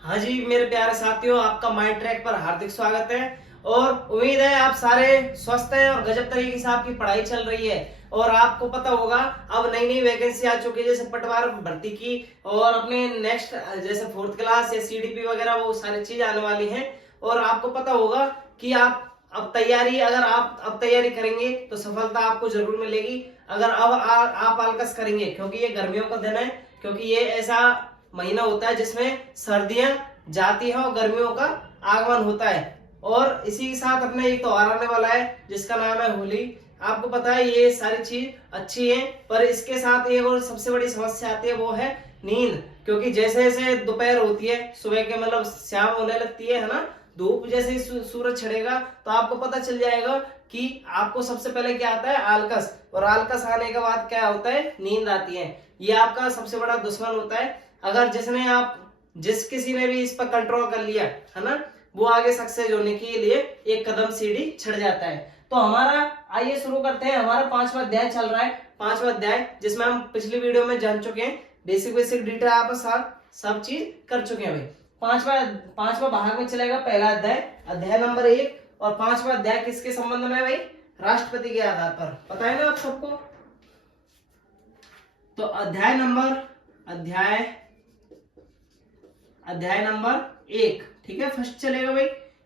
हाँ जी मेरे प्यारे साथियों, आपका माइंड ट्रैक पर हार्दिक स्वागत है। और उम्मीद है आप सारे स्वस्थ हैं और गजब तरीके से आपकी पढ़ाई चल रही है। और आपको पता होगा अब नई नई वैकेंसी आ चुकी है, जैसे पटवार भर्ती की और अपने नेक्स्ट जैसे फोर्थ क्लास या सीडीपी वगैरह वो सारी चीज आने वाली हैं। और आपको पता होगा कि आप अब तैयारी अगर आप अब तैयारी करेंगे तो सफलता आपको जरूर मिलेगी। अगर अब आप आलकस करेंगे, क्योंकि ये गर्मियों का दिन है, क्योंकि ये ऐसा महीना होता है जिसमें सर्दियां जाती है और गर्मियों का आगमन होता है। और इसी के साथ अपने एक त्योहार आने वाला है जिसका नाम है होली। आपको पता है ये सारी चीज अच्छी है, पर इसके साथ एक और सबसे बड़ी समस्या आती है, वो है नींद। क्योंकि जैसे जैसे दोपहर होती है, सुबह के मतलब शाम होने लगती है ना, धूप जैसे ही सूरज छिड़ेगा तो आपको पता चल जाएगा कि आपको सबसे पहले क्या आता है, आलकस। और आलकस आने के बाद क्या होता है, नींद आती है। ये आपका सबसे बड़ा दुश्मन होता है। अगर जिस किसी ने भी इस पर कंट्रोल कर लिया है ना, वो आगे सक्सेस होने के लिए एक कदम सीढ़ी चढ़ जाता है। तो हमारा आइए शुरू करते हैं। हमारा 5वां अध्याय चल रहा है, 5वां अध्याय जिसमें हम पिछली वीडियो में जान चुके हैं, बेसिक बेसिक डिटेल आप सब चीज कर चुके हैं भाई। पांचवा पांचवा भाग में चलेगा पहला अध्याय, अध्याय नंबर 1। और 5वां अध्याय किसके संबंध में है भाई, राष्ट्रपति के आधार पर। पता है ना आप सबको। तो अध्याय नंबर 1, ठीक है, फर्स्ट चलेगा भाई।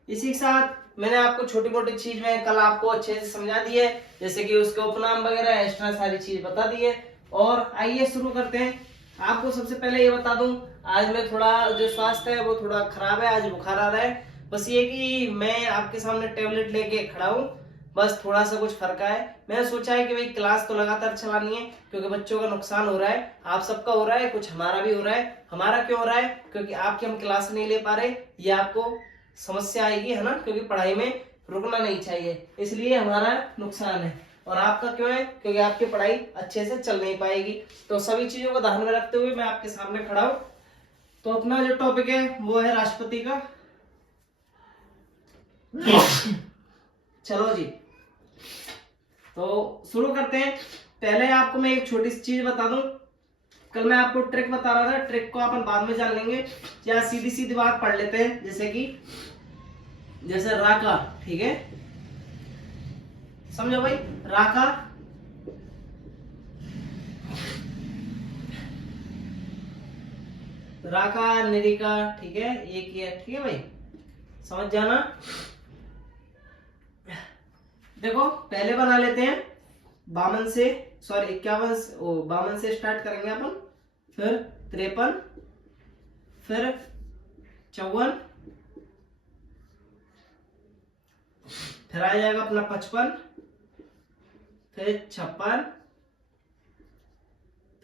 इसी के साथ मैंने आपको छोटी मोटी चीज में कल आपको अच्छे से समझा दी है, जैसे कि उसके उपनाम वगैरह एक्स्ट्रा सारी चीज बता दी है। और आइए शुरू करते हैं। आपको सबसे पहले ये बता दूं, आज मैं थोड़ा जो स्वास्थ्य है वो थोड़ा खराब है, आज बुखार आ रहा है। बस ये कि मैं आपके सामने टेबलेट लेके खड़ा हूँ, बस थोड़ा सा कुछ फर्क है। मैंने सोचा है कि भाई क्लास तो लगातार चलानी है, क्योंकि बच्चों का नुकसान हो रहा है, आप सबका हो रहा है, कुछ हमारा भी हो रहा है। हमारा क्यों हो रहा है, क्योंकि आपकी हम क्लास नहीं ले पा रहे, ये आपको समस्या आएगी है ना, क्योंकि पढ़ाई में रुकना नहीं चाहिए, इसलिए हमारा नुकसान है। और आपका क्यों है, क्योंकि आपकी पढ़ाई अच्छे से चल नहीं पाएगी। तो सभी चीजों को ध्यान में रखते हुए मैं आपके सामने खड़ा हूं। तो अपना जो टॉपिक है वो है राष्ट्रपति का। चलो जी, तो शुरू करते हैं। पहले आपको मैं एक छोटी सी चीज बता दूं। कल मैं आपको ट्रिक बता रहा था, ट्रिक को अपन बाद में जान लेंगे, या सीधी सीधी बात पढ़ लेते हैं। जैसे राका, ठीक है, समझो भाई, राका राका निरिका, ठीक है, एक ही है, ठीक है भाई, समझ जाना। देखो पहले बना लेते हैं बावन से, सॉरी 51, बावन से स्टार्ट करेंगे अपन, फिर 53, फिर 54, फिर आ जाएगा अपना 55, फिर 56,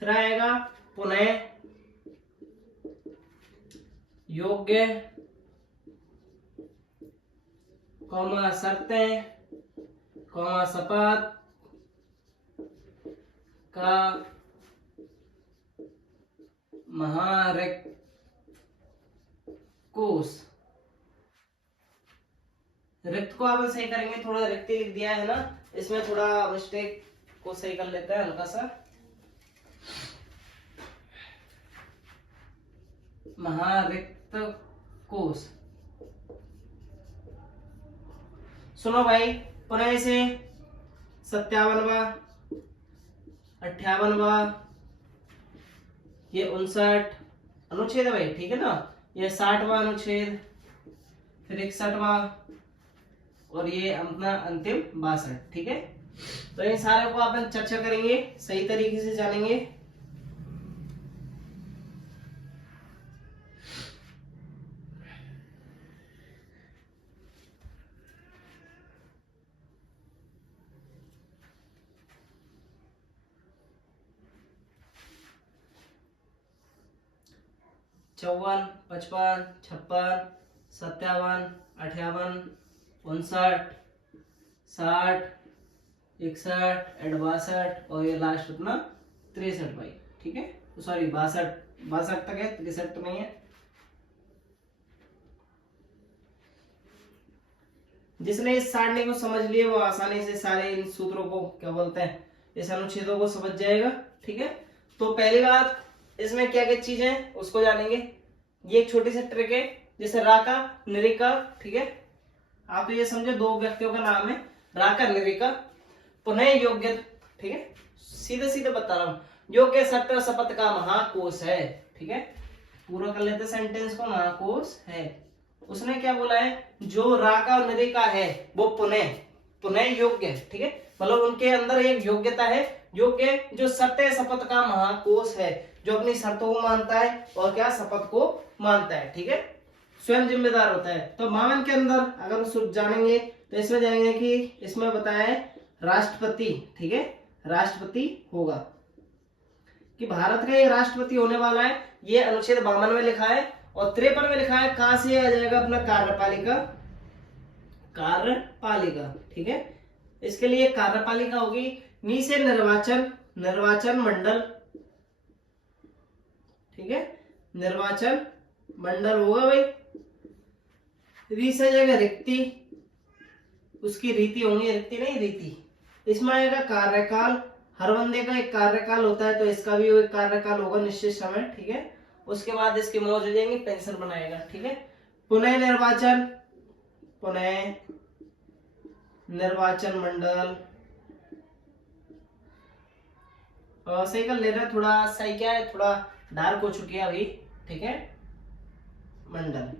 फिर आएगा पुनः योग्य, कौमा शर्तें, कौमा शपथ का महारिक्त कोष। रिक्त को आप सही करेंगे, थोड़ा रिक्त लिख दिया है ना, इसमें थोड़ा मिस्टेक को सही कर लेते हैं हल्का सा। महारिक्त कोष, सुनो भाई, पुनः से 57वां, 58वां, ये 59 अनुच्छेद है भाई, ठीक है ना, ये 60वां अनुच्छेद, फिर 61वां, और ये अपना अंतिम 62, ठीक है। तो इन सारे को अपन चर्चा करेंगे, सही तरीके से जानेंगे। चौवन, 55, 56, 57, 58, 59, 60, 61, 62, और ये लास्ट अपना 63 भाई, ठीक है, सॉरी 62 तक है, 63 तो नहीं है। जिसने इस सारणी को समझ लिया वो आसानी से सारे इन सूत्रों को क्या बोलते हैं, इस अनुच्छेदों को समझ जाएगा, ठीक है। तो पहली बात, इसमें क्या क्या चीजें हैं उसको जानेंगे। ये एक छोटी सी ट्रिक है, जैसे राका निरिका, ठीक है, आप तो ये समझो दो व्यक्तियों का नाम है, राका निरिका, पुनः योग्य, ठीक है, सीधे सीधे बता रहा हूं, योग्य सत्य और शपथ का महाकोश है, ठीक है, पूरा कर लेते सेंटेंस को, महाकोश है। उसने क्या बोला है, जो राका और निरिका है वो पुनः पुनः योग्य, ठीक है, मतलब उनके अंदर एक योग्यता है, योग्य जो सत्य शपथ का महाकोश है, जो अपनी शर्तों को मानता है और क्या शपथ को मानता है, ठीक है, स्वयं जिम्मेदार होता है। तो मावन के अंदर अगर जानेंगे तो इसमें जानेंगे कि इसमें बताया है राष्ट्रपति, ठीक है, राष्ट्रपति होगा, कि भारत का ये राष्ट्रपति होने वाला है, ये अनुच्छेद 52 में लिखा है, और 53 में लिखा है, कहां से आ जाएगा अपना कार्यपालिका, कार्यपालिका, ठीक है, इसके लिए कार्यपालिका होगी, नी से निर्वाचन, निर्वाचन मंडल, ठीक है, निर्वाचन मंडल होगा भाई, री से जगह रिक्ति, उसकी रीति होंगी, रिक्ति नहीं रीति, इसमें आएगा कार्यकाल, हर बंदे का एक कार्यकाल होता है, तो इसका भी एक कार्यकाल होगा निश्चित समय, ठीक है, उसके बाद इसकी मौज हो जाएंगी, पेंशन बनाएगा, ठीक है, पुनः निर्वाचन, पुनः निर्वाचन मंडल, सही कर ले रहे, थोड़ा सही क्या है, थोड़ा डार्क हो चुकी है अभी, ठीक है, मंडल,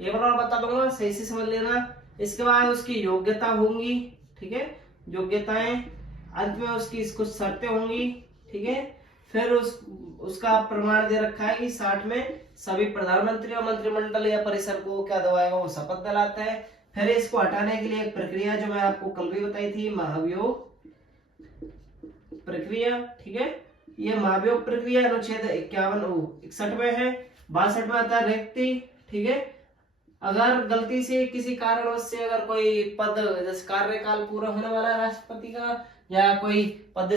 ये बार और बता दूंगा, सही से समझ लेना। इसके बाद उसकी योग्यता होंगी, ठीक है, योग्यताएं, अंत में उसकी कुछ शर्तें होंगी, ठीक है, फिर उसका प्रमाण दे रखा है कि 60 में सभी प्रधानमंत्री और मंत्रिमंडल या परिषद को क्या दवाएगा, वो शपथ दिलाता है। फिर इसको हटाने के लिए एक प्रक्रिया जो मैं आपको कल भी बताई थी, महाभियोग प्रक्रिया, ठीक है, ये महाभियोग प्रक्रिया अनुच्छेद 61 में है, 62 में आता है रिक्ति, ठीक है, अगर गलती से किसी कारणवश से अगर कोई पद, जैसे कार्यकाल पूरा होने वाला है राष्ट्रपति का, या कोई पद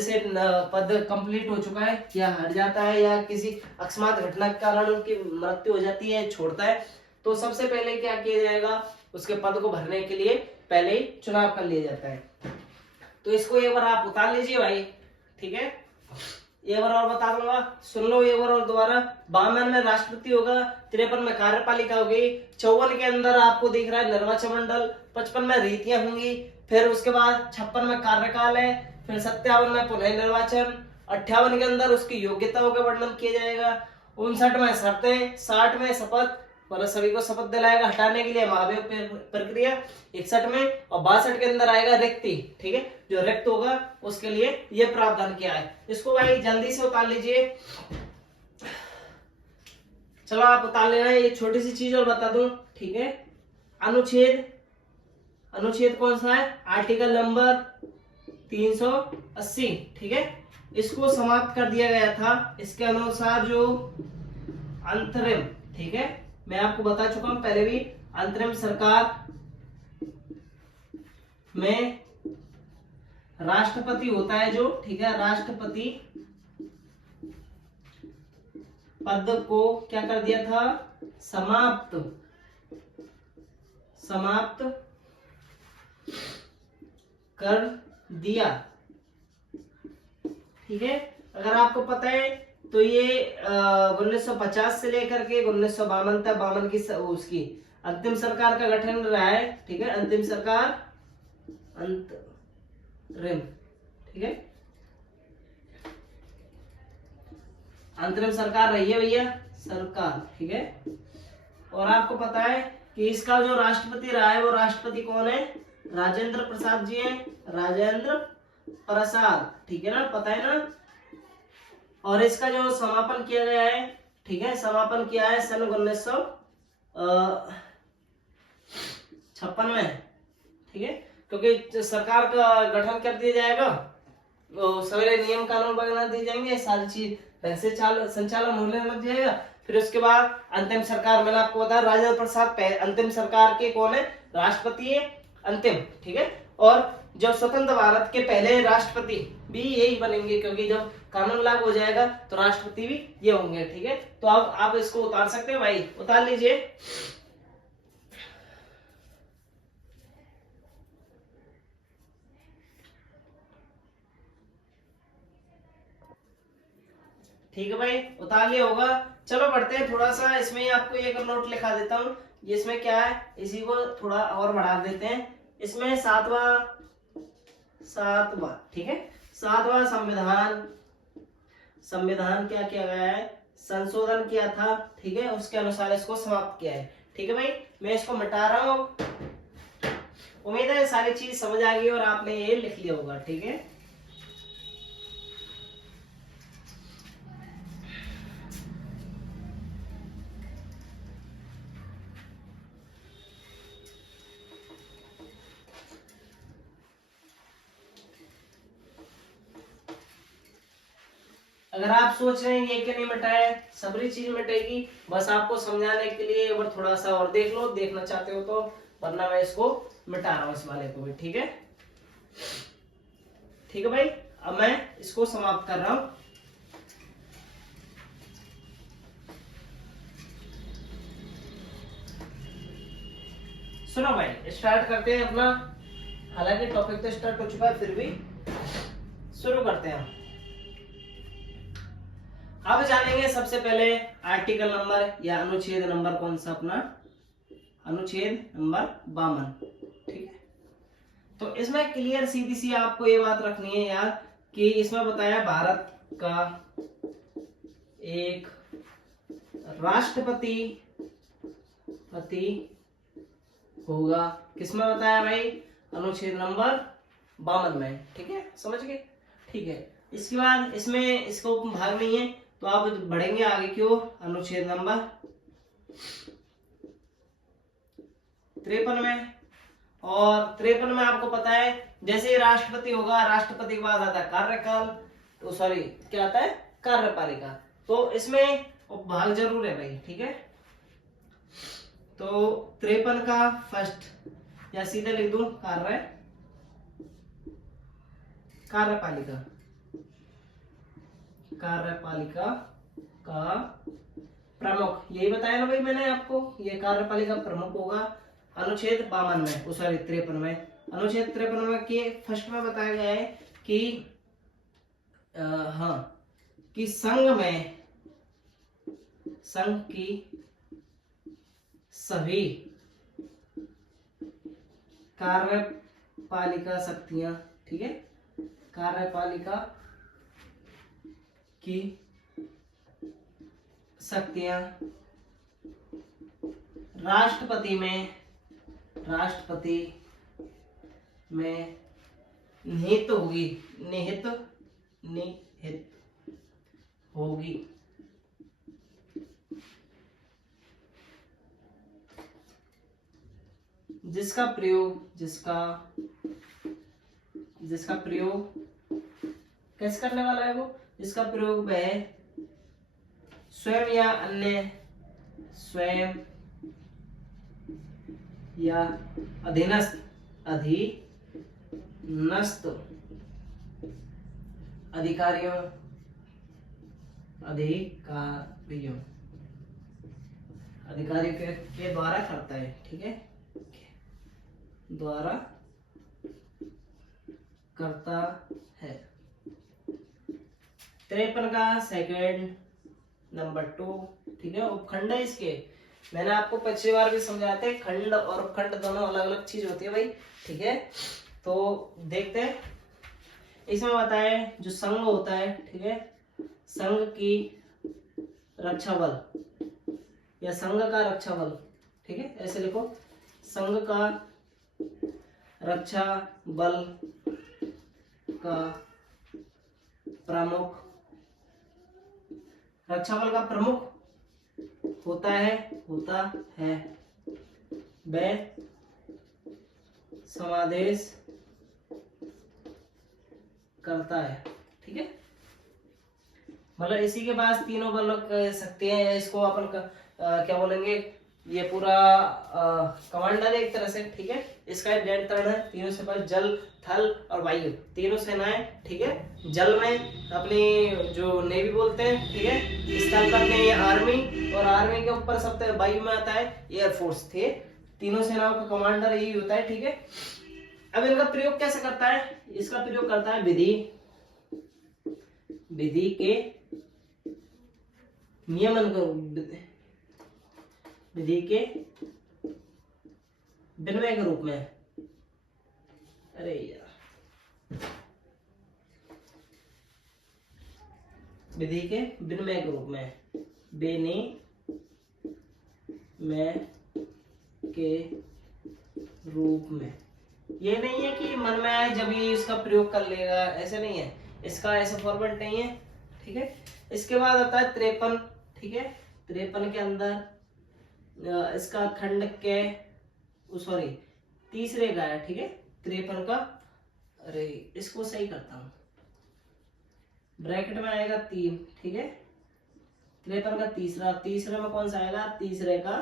कंप्लीट हो चुका है या हट जाता है, या किसी अकस्मात घटना के कारण उनकी मृत्यु हो जाती है, छोड़ता है, तो सबसे पहले क्या किया जाएगा, उसके पद को भरने के लिए पहले ही चुनाव कर लिया जाता है। तो इसको एक बार आप उतार लीजिए भाई, ठीक है, एक बार और बता दूंगा, सुन लो एक बार और दोबारा। 52 में राष्ट्रपति होगा, 53 में कार्यपालिका होगी, 54 के अंदर आपको दिख रहा है निर्वाचन मंडल, 55 में रीतियां होंगी, फिर उसके बाद 56 में कार्यकाल है, फिर 57 में पुनः निर्वाचन, 58 के अंदर उसकी योग्यताओं का वर्णन किया जाएगा, 59 में शर्तें, 60 में शपथ, मतलब सभी को शपथ दिलाएगा, हटाने के लिए महाभियोग प्रक्रिया 61 में, और 62 के अंदर आएगा रिक्ति, ठीक है, जो रिक्त होगा उसके लिए ये प्रावधान किया है। इसको भाई जल्दी से उतार लीजिए, चलो आप उतार लेना, ये छोटी सी चीज और बता दूं, ठीक है, अनुच्छेद, अनुच्छेद कौन सा है, आर्टिकल नंबर 380, ठीक है, इसको समाप्त कर दिया गया था, इसके अनुसार जो अंतरिम, ठीक है, मैं आपको बता चुका हूं पहले भी, अंतरिम सरकार में राष्ट्रपति होता है जो, ठीक है, राष्ट्रपति पद को क्या कर दिया था, समाप्त, समाप्त कर दिया, ठीक है, अगर आपको पता है तो ये 1950 से लेकर के 1952 तक, 52 की उसकी अंतिम सरकार का गठन रहा है, ठीक है, अंतिम सरकार, अंतरिम, ठीक है, अंतरिम सरकार रही है भैया, सरकार, ठीक है, और आपको पता है कि इसका जो राष्ट्रपति रहा है वो राष्ट्रपति कौन है, राजेंद्र प्रसाद जी हैं, राजेंद्र प्रसाद, ठीक है ना, पता है ना, और इसका जो समापन किया गया है, ठीक है, समापन किया है सन 1956 में, ठीक है, क्योंकि सरकार का गठन कर दिया जाएगा, तो सवेरे नियम कानून वगैरह दिए जाएंगे, सारी चीज वैसे संचालन होने लग जाएगा, फिर उसके बाद अंतिम सरकार, मैंने आपको बताया राजेंद्र प्रसाद अंतिम सरकार के कौन है, राष्ट्रपति है अंतिम, ठीक है, और जब स्वतंत्र भारत के पहले राष्ट्रपति भी यही बनेंगे, क्योंकि जब कानून लागू हो जाएगा तो राष्ट्रपति भी ये होंगे, ठीक है, तो अब आप इसको उतार सकते हैं भाई, उतार लीजिए। ठीक है भाई, उतार लिया होगा। चलो बढ़ते हैं थोड़ा सा, इसमें ही आपको एक नोट लिखा देता हूँ। इसमें क्या है, इसी को थोड़ा और बढ़ा देते हैं। इसमें सातवां ठीक है, सातवां संविधान, संविधान क्या किया गया है, संशोधन किया था, ठीक है, उसके अनुसार इसको समाप्त किया है। ठीक है भाई, मैं इसको मिटा रहा हूँ। उम्मीद है सारी चीज समझ आ गई और आपने ये लिख लिया होगा। ठीक है, अगर आप सोच रहे हैं ये क्यों नहीं मिटाया, सबरी चीज मिटेगी, बस आपको समझाने के लिए एक बार थोड़ा सा और देख लो, देखना चाहते हो तो, वरना मैं इसको मिटा रहा हूं इस वाले को भी। ठीक है, ठीक है भाई, अब मैं इसको समाप्त कर रहा हूं। सुनो भाई, स्टार्ट करते हैं अपना। हालांकि टॉपिक तो स्टार्ट हो चुका है, फिर भी शुरू करते हैं। अब जानेंगे सबसे पहले आर्टिकल नंबर या अनुच्छेद नंबर कौन सा अपना, अनुच्छेद नंबर 52। ठीक है, तो इसमें क्लियर सीधी सी आपको ये बात रखनी है यार कि इसमें बताया भारत का एक राष्ट्रपति होगा। किसमें बताया भाई, अनुच्छेद नंबर 52 में। ठीक है, समझ गए। ठीक है, इसके बाद इसमें इसको भाग नहीं है तो आप बढ़ेंगे आगे क्यों, अनुच्छेद नंबर 53 में। और 53 में आपको पता है जैसे ही राष्ट्रपति होगा, राष्ट्रपति के बाद आता है कार्यकाल, तो सॉरी क्या आता है, कार्यपालिका। तो इसमें भाग जरूर है भाई। ठीक है, तो 53 का फर्स्ट या सीधे लिख दूं कार्यपालिका, कार्यपालिका का प्रमुख, यही बताया ना भाई मैंने आपको, ये कार्यपालिका प्रमुख होगा अनुच्छेद 52 में, सॉरी 53 में। अनुच्छेद 53 में के फर्स्ट में बताया गया है कि हाँ, कि संघ की सभी कार्यपालिका शक्तियां, ठीक है, कार्यपालिका की शक्तियां राष्ट्रपति में निहित होगी। जिसका प्रयोग कैसे करने वाला है वो, जिसका प्रयोग वह स्वयं या अधीनस्थ अधिकारियों के द्वारा करता है। ठीक है, द्वारा करता है। 53 का सेकंड नंबर 2। ठीक है, उपखंड है इसके, मैंने आपको पिछली बार भी समझाया था, खंड और उपखंड दोनों अलग अलग चीज होती है भाई। ठीक है, तो देखते हैं। इसमें बताया जो संघ होता है, ठीक है, संघ की रक्षा बल या संघ का रक्षा बल, ठीक है, ऐसे लिखो, संघ का रक्षा बल का प्रमुख, रक्षा बल का प्रमुख होता है वह समादेश करता है। ठीक है, मतलब इसी के पास तीनों बल कह सकते हैं, या इसको अपन क्या बोलेंगे, ये पूरा कमांडर है एक तरह से। ठीक है, इसका नियंत्रण है तीनों से पास, जल थल और वायु, तीनों सेनाएं। ठीक है, जल में अपनी जो नेवी बोलते हैं, ठीक है, स्थल पर अपनी आर्मी, और आर्मी के ऊपर सबसे वायु में आता है एयरफोर्स। थे तीनों सेनाओं का कमांडर यही होता है। ठीक है, अब इनका प्रयोग कैसे करता है, इसका प्रयोग करता है विधि के नियमन का विधि के विनिमय के रूप में। अरे यार, विधि के विनिमय के रूप में, विनिमय के रूप में। ये नहीं है कि मन में आए जब ये इसका प्रयोग कर लेगा, ऐसे नहीं है, इसका ऐसा फॉर्मेट नहीं है, ठीक है। इसके बाद आता है 53, ठीक है। 53 के अंदर इसका खंड के सॉरी तीसरे का है, ठीक है। 53 का, अरे इसको सही करता हूं, ब्रैकेट में आएगा 3, ठीक है। 53 का तीसरा, तीसरे में कौन सा आएगा, तीसरे का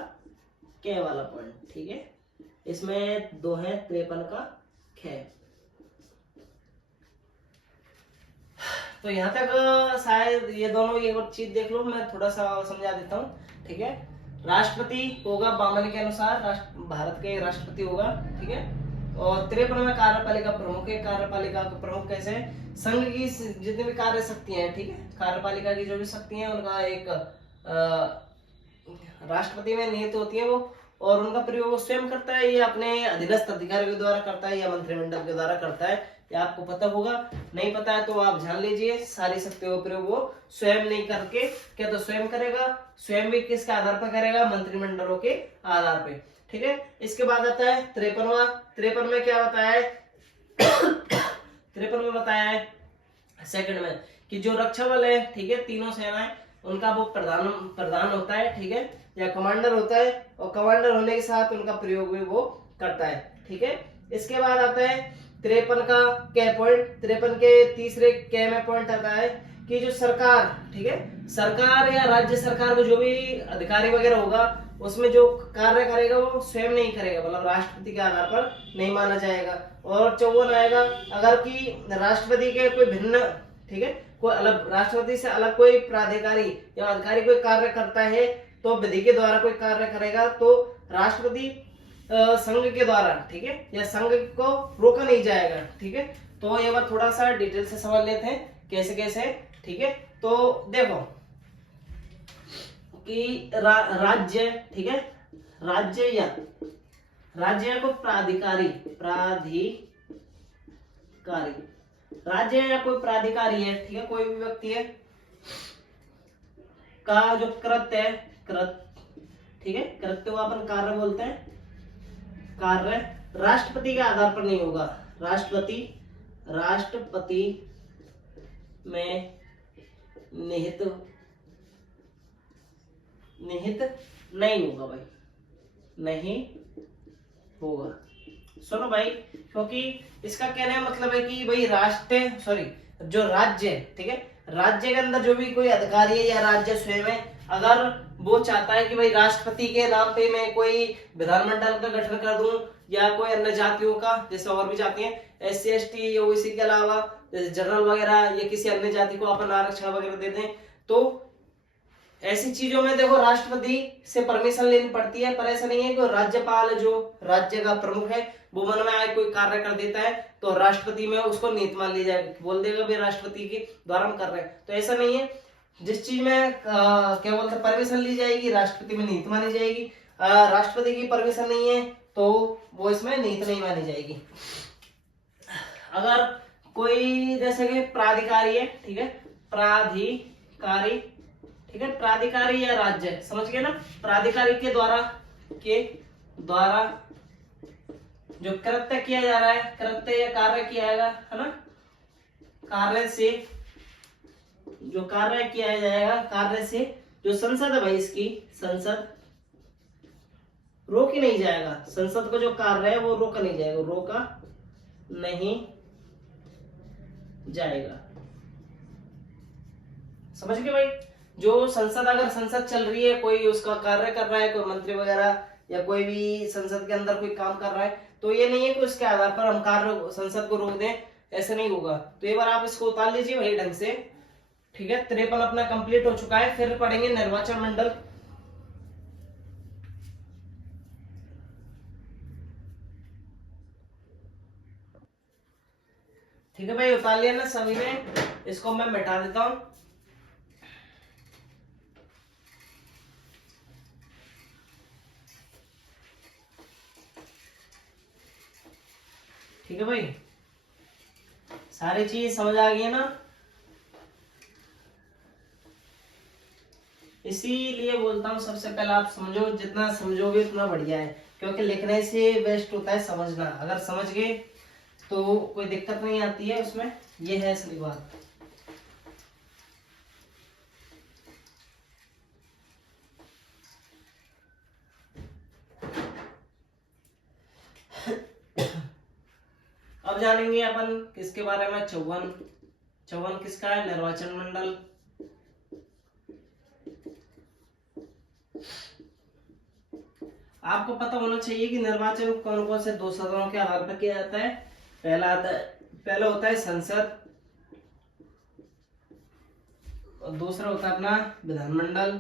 के वाला पॉइंट, ठीक है। इसमें 2 है, 53 का खे। तो यहाँ तक शायद ये दोनों, ये और चीज देख लो, मैं थोड़ा सा और समझा देता हूँ, ठीक है। राष्ट्रपति होगा बामन के अनुसार, भारत के राष्ट्रपति होगा, ठीक है। और 53 में कार्यपालिका प्रमुख है। कार्यपालिका का प्रमुख कैसे, संघ की जितनी भी कार्य शक्तियां हैं, ठीक है, कार्यपालिका की जो भी शक्तियां हैं उनका एक राष्ट्रपति में निहित होती है वो, और उनका प्रयोग वो स्वयं करता है या अपने अधीनस्थ अधिकारियों के द्वारा करता है या मंत्रिमंडल के द्वारा करता है, या आपको पता होगा। नहीं पता है तो आप जान लीजिए, सारी शक्तियों का प्रयोग वो स्वयं नहीं करके, क्या तो स्वयं करेगा, स्वयं भी किसके आधार पर करेगा, मंत्रिमंडलों के आधार पे, ठीक है। इसके बाद आता है 53वां। 53 में क्या बताया है 53 में बताया है सेकंड में कि जो रक्षा बल है, ठीक है, तीनों सेनाएं, उनका वो प्रधान होता है, ठीक है, या कमांडर होता है, और कमांडर होने के साथ उनका प्रयोग भी वो करता है, ठीक है। इसके बाद आता है 53 का के पॉइंट। 53 के तीसरे के में पॉइंट आता है कि जो सरकार, ठीक है, सरकार या राज्य सरकार को जो भी अधिकारी वगैरह होगा, उसमें जो कार्य करेगा वो स्वयं नहीं करेगा, मतलब राष्ट्रपति के आधार पर नहीं माना जाएगा। और 54 आएगा, अगर कि राष्ट्रपति के कोई भिन्न, ठीक है, कोई अलग, राष्ट्रपति से अलग कोई प्राधिकारी या अधिकारी कोई कार्य करता है, तो विधि के द्वारा कोई कार्य करेगा, तो राष्ट्रपति संघ के द्वारा, ठीक है, या संघ को रोका नहीं जाएगा, ठीक है। तो ये बात थोड़ा सा डिटेल से समझ लेते हैं कैसे कैसे, ठीक है। तो देखो कि राज्य, ठीक है, राज्य या कोई प्राधिकारी, राज्य या कोई प्राधिकारी है, ठीक है, कोई भी व्यक्ति है, का जो कृत्य है, ठीक है, कृत्य को अपन कार्य बोलते हैं, कार्य राष्ट्रपति के आधार पर नहीं होगा। राष्ट्रपति में निहित नहीं होगा भाई, नहीं होगा। सुनो भाई, क्योंकि इसका कहने का मतलब है कि भाई जो राज्य है, ठीक है, राज्य के अंदर जो भी कोई अधिकारी है या राज्य स्वयं है, अगर वो चाहता है कि भाई राष्ट्रपति के नाम पे मैं कोई विधानमंडल का गठन कर दूं, या कोई अन्य जातियों का, जैसे और भी जाति हैं, SC ST OBC के अलावा जैसे जनरल वगैरह, या किसी अन्य जाति को अपन आरक्षण वगैरह दे दें, तो ऐसी चीजों में देखो राष्ट्रपति से परमिशन लेनी पड़ती है। पर ऐसा नहीं है कि राज्यपाल जो राज्य का प्रमुख है वो मन में आए कोई कार्य कर देता है तो राष्ट्रपति में उसको नीति मान ली जाएगी, बोल देगा भी राष्ट्रपति के द्वारा हम कर रहे हैं, तो ऐसा नहीं है। जिस चीज में क्या बोलते हैं परमिशन ली जाएगी, राष्ट्रपति में नीति मानी जाएगी। राष्ट्रपति की परमिशन नहीं है तो वो इसमें नीति नहीं मानी जाएगी। अगर कोई जैसे कि प्राधिकारी है, ठीक है, प्राधिकारी, ठीक है, प्राधिकारी या राज्य, समझ गए ना, प्राधिकारी के द्वारा जो कृत्य किया जा रहा है, कृत्य या कार्य किया जाएगा, है ना, कार्य से जो कार्य किया जाएगा, कार्य से जो संसद है भाई, इसकी संसद रोक ही नहीं जाएगा, संसद को जो कार्य है वो रोका नहीं जाएगा, रोका नहीं जाएगा। समझ गए भाई, जो संसद, अगर संसद चल रही है, कोई उसका कार्य कर रहा है, कोई मंत्री वगैरह या कोई भी संसद के अंदर कोई काम कर रहा है, तो ये नहीं है कि उसके आधार पर हम कार्य संसद को रोक दें, ऐसे नहीं होगा। तो एक बार आप इसको उतार लीजिए भाई ढंग से, ठीक है। 53 अपना कंप्लीट हो चुका है, फिर पढ़ेंगे निर्वाचन मंडल। ठीक है भाई, उतार लिया ना सभी ने, इसको मैं मिटा देता हूं। ठीक है भाई, सारी चीज समझ आ गई है ना। इसीलिए बोलता हूँ सबसे पहले आप समझो, जितना समझोगे उतना बढ़िया है, क्योंकि लिखने से बेस्ट होता है समझना। अगर समझ गए तो कोई दिक्कत नहीं आती है उसमें, ये है असली बात। अब जानेंगे अपन किसके बारे में, चौवन। चौवन किसका है, निर्वाचन मंडल। आपको पता होना चाहिए कि निर्वाचन कौन कौन से 2 सदनों के आधार पर किया जाता है। पहला होता है संसद, और दूसरा होता है अपना विधानमंडल।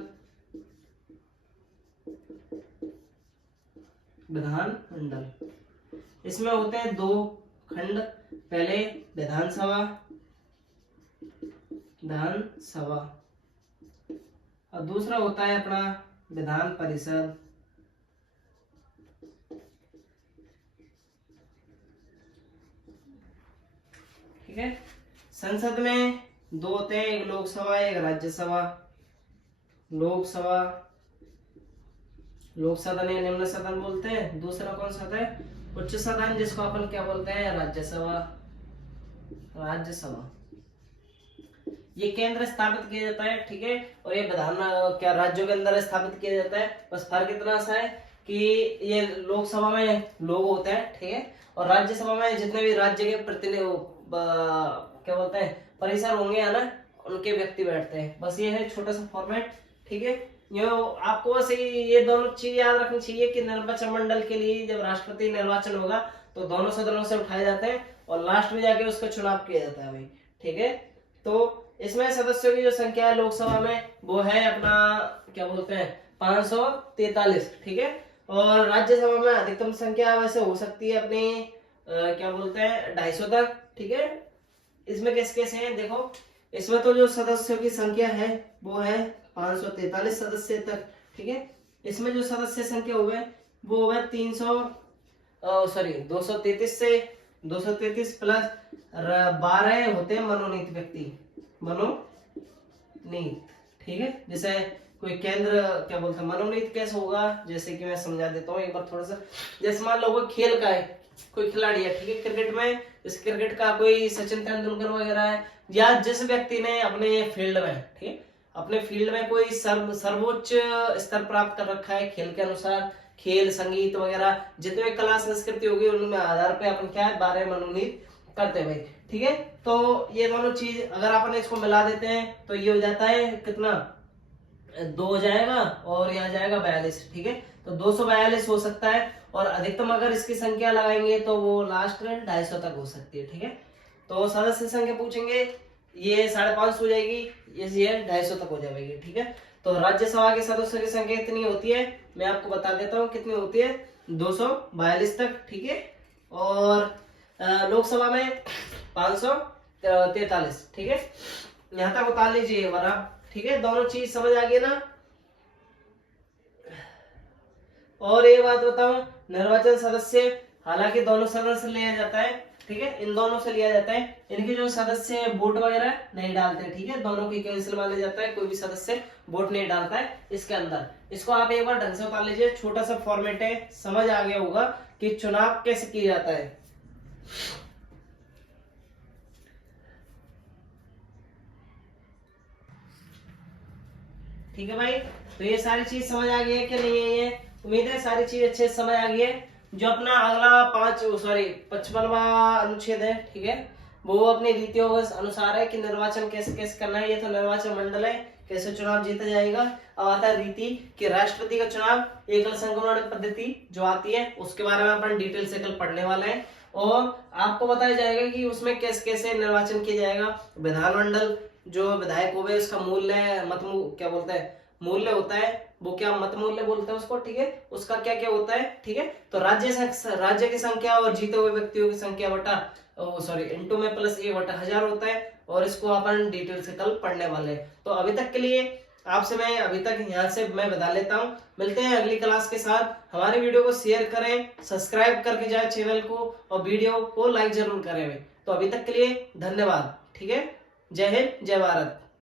विधानमंडल इसमें होते हैं 2 खंड, पहले विधानसभा, और दूसरा होता है अपना विधान परिषद। ठीक है, संसद में 2 होते हैं, एक लोकसभा एक राज्यसभा। लोक सदन या निम्न सदन बोलते हैं। दूसरा कौन सा है, उच्च सदन, जिसको अपन क्या बोलते हैं, राज्यसभा। ये केंद्र स्थापित किया जाता है, ठीक है, और ये विधान क्या राज्यों के अंदर स्थापित किया जाता है। बस फर्क इतना सा है कि ये लोकसभा में लोग होते हैं, ठीक है, और राज्यसभा में जितने भी राज्य के प्रतिनिधि क्या बोलते हैं परिसर होंगे है ना, उनके व्यक्ति बैठते हैं। बस ये है छोटा सा फॉर्मेट, ठीक है। आपको बस ये दोनों चीज याद रखनी चाहिए कि निर्वाचन मंडल के लिए जब राष्ट्रपति निर्वाचन होगा तो दोनों सदनों से उठाए जाते हैं और लास्ट में जाके उसका चुनाव किया जाता है भाई, ठीक है। तो इसमें सदस्यों की जो संख्या है लोकसभा में वो है अपना क्या बोलते हैं 543, ठीक है, और राज्यसभा में अधिकतम संख्या वैसे हो सकती है अपनी क्या बोलते हैं 250 तक, ठीक है। इसमें कैसे कैसे है देखो, इसमें तो जो सदस्यों की संख्या है वो है 543 सदस्य तक, ठीक है। इसमें जो सदस्य संख्या हुए वो हुआ 233 से 233 प्लस 12 होते हैं मनोनीत व्यक्ति, मनोनीत, ठीक है। जैसे कोई केंद्र क्या बोलते हैं मनोनीत कैसे होगा, जैसे कि मैं समझा देता हूँ एक बार थोड़ा सा। जैसे मान लो कोई खेल का है, कोई खिलाड़ी है, ठीक है, क्रिकेट में, इस क्रिकेट का कोई सचिन तेंदुलकर वगैरह है, या जिस व्यक्ति ने अपने फील्ड में, ठीक है, अपने फील्ड में कोई सर्वोच्च स्तर प्राप्त कर रखा है खेल के अनुसार, खेल संगीत वगैरह जितने भी कला संस्कृति होगी उनमें आधार पे अपन क्या है 12 मनोनीत करते हैं भाई, ठीक है। तो ये दोनों चीज अगर अपन इसको मिला देते हैं तो ये हो जाता है कितना 2 हो जाएगा और यहाँ जाएगा 42, ठीक है। तो 242 हो सकता है, और अधिकतम अगर इसकी संख्या लगाएंगे तो वो लास्ट में 250 तक हो सकती है, ठीक है। तो सदस्य संख्या पूछेंगे, ये 550 हो जाएगी, ये 250 तक हो जाएगी, ठीक है। तो राज्यसभा के सदस्यों की संख्या कितनी होती है मैं आपको बता देता हूँ कितनी होती है 242 तक, ठीक है, और लोकसभा में 543, ठीक है। यहाँ तक उतार लीजिए हमारा, ठीक है। दोनों चीज समझ आ गई ना। और ये बात बताऊं, निर्वाचन सदस्य हालांकि दोनों सदन से लिया जाता है, ठीक है, इन दोनों से लिया जाता है। इनके जो सदस्य वोट वगैरह नहीं डालते, ठीक है, दोनों की कैंसिल माना जाता है, कोई भी सदस्य वोट नहीं डालता है इसके अंदर। इसको आप एक बार ढंग से उतार लीजिए, छोटा सा फॉर्मेट है, समझ आ गया होगा कि चुनाव कैसे किया जाता है। ठीक है भाई, तो ये सारी चीज समझ आ गई है कि नहीं है, ये उम्मीद है सारी चीज अच्छे से समझ आ गई है। जो अपना अगला 55वां अनुच्छेद है, ठीक है, वो अपनी रीतियों के अनुसार है कि निर्वाचन कैसे कैसे करना है। ये तो निर्वाचन मंडल है, कैसे चुनाव जीता जाएगा। अब आता है रीति कि राष्ट्रपति का चुनाव एकल संक्रमण पद्धति जो आती है उसके बारे में अपन डिटेल से कल पढ़ने वाले हैं, और आपको बताया जाएगा कि उसमें कैसे कैसे निर्वाचन किया जाएगा। विधानमंडल जो विधायक हुए उसका मूल्य क्या बोलते हैं मूल्य होता है, वो क्या मत मूल्य बोलते हैं उसको, ठीक है, उसका क्या क्या होता है, ठीक है। तो राज्य की संख्या और जीते हुए व्यक्तियों की संख्या इंटू में +1/1000 होता है, और इसको अपन डिटेल से कल पढ़ने वाले हैं। तो अभी तक के लिए आपसे मैं अभी तक यहाँ से मैं बता लेता हूँ। मिलते हैं अगली क्लास के साथ। हमारे वीडियो को शेयर करें, सब्सक्राइब करके जाए चैनल को, और वीडियो को लाइक जरूर करें। तो अभी तक के लिए धन्यवाद। ठीक है, जय हिंद, जय भारत।